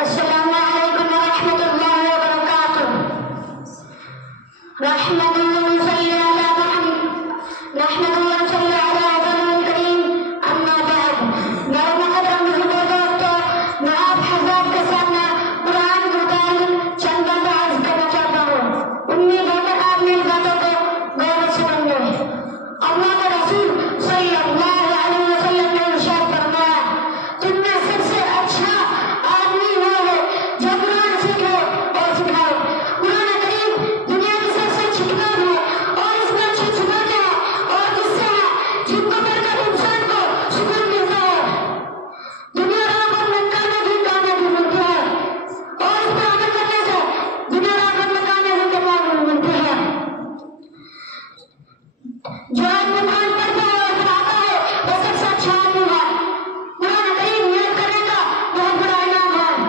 السلام علیکم ورحمۃ اللہ وبرکاتہ۔ نحمد ونصلی علی محمد نحمد ونصلی علی رسول الکریم، اما بعد۔ میرے محترم بزرگوں، دوستوں، میں آپ حضرات کے سامنے قرآن کی تعلیم چند باتیں عرض کرنا چاہتا ہوں۔ امید ہے کہ آپ میری باتوں کو غور سے سنیں گے۔ اللہ کے رسول صلی اللہ علیہ وسلم نے ارشاد فرمایا، تم میں سب سے اچھا آدمی وہ ہے جو قرآن سیکھے اور سکھائے۔ قرآن کریم دنیا کی سب سے اچھی کتاب ہے اور اس میں اچھی صفات ہیں اور قصے ہیں جن کو پڑھ کر انسان کو سکون ملتا ہے، دنیا اور آخرت میں کامیابی ملتی ہے، اور اس پر عمل کرنے سے دنیا اور آخرت میں کامیابی ملتی ہے۔ جو آدمی قرآن پڑھتا ہے اور پڑھاتا ہے وہ سب سے اچھا آدمی ہے۔ قرآن کریم یاد کرنے کا بہت بڑا انعام ہے۔